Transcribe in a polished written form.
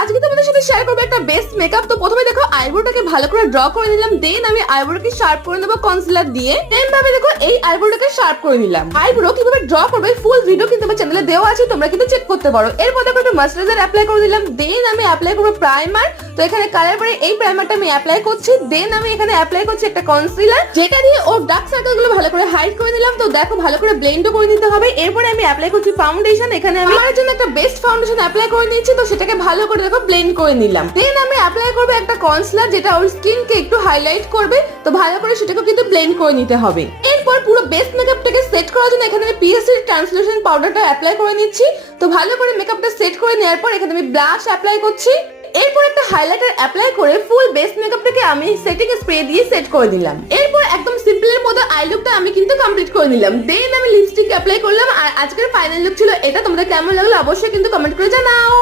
আজকে তোমাদের সাথে শেয়ার করবো একটা বেস্ট মেকআপ। তো প্রথমে দেখো আইব্রোটাকে ভালো করে ড্র করে নিলাম, দেন আমি আইব্রোটাকে শার্প করে নেবো কনসিলার দিয়ে। সেম ভাবে দেখো এই আইব্রোটাকে শার্প করে নিলাম। আইব্রো কিভাবে ড্র করবে ফুল ভিডিও কিন্তু আমার চ্যানেলে দেওয়া আছে, তোমরা কিন্তু চেক করতে পারো। এরপর দেখো একটু ময়েশ্চারাইজার অ্যাপ্লাই করে দিলাম, দেন আমি অ্যাপ্লাই করবো প্রাইমার। তো এখানে কালার পরে এই প্রাইমারটা আমি অ্যাপ্লাই করছি, দেন আমি এখানে অ্যাপ্লাই করছি একটা কনসিলার, যেটা দিয়ে ওর ডার্ক সার্কেল গুলো ভালো করে হাইড করে দিলাম। তো দেখো ভালো করে ব্লেন্ডও করে নিতে হবে। এরপরে আমি অ্যাপ্লাই করছি ফাউন্ডেশন। এখানে আমি আমার জন্য একটা বেস্ট ফাউন্ডেশন অ্যাপ্লাই করে নিয়েছি, তো সেটাকে ভালো করে দেখো ব্লেন্ড করে নিলাম। দেন আমি অ্যাপ্লাই করবো একটা কনসিলার, যেটা ওর স্কিনকে একটু হাইলাইট করবে। তো ভালো করে সেটাকে কিন্তু ব্লেন্ড করে নিতে হবে। এরপর পুরো বেস্ট মেকআপটাকে সেট করার জন্য এখানে আমি পিএসসি ট্রান্সলুসেন্ট পাউডারটা অ্যাপ্লাই করে নিচ্ছি। তো ভালো করে মেকআপটা সেট করে নেওয়ার পর এখানে আমি ব্লাশ অ্যাপ্লাই করছি। এরপর একটা হাইলাইটার অ্যাপ্লাই করে ফুল বেস মেকআপটাকে আমি সেটিং স্প্রে দিয়ে সেট করে দিলাম। এরপর একদম সিম্পলের মতো আই লুকটা আমি কিন্তু কমপ্লিট করে নিলাম। দেন আমি লিপস্টিক অ্যাপ্লাই করলাম। আর আজকের ফাইনাল লুক ছিল এটা। তোমাদের কেমন লাগলো অবশ্যই কিন্তু কমেন্ট করে জানাও।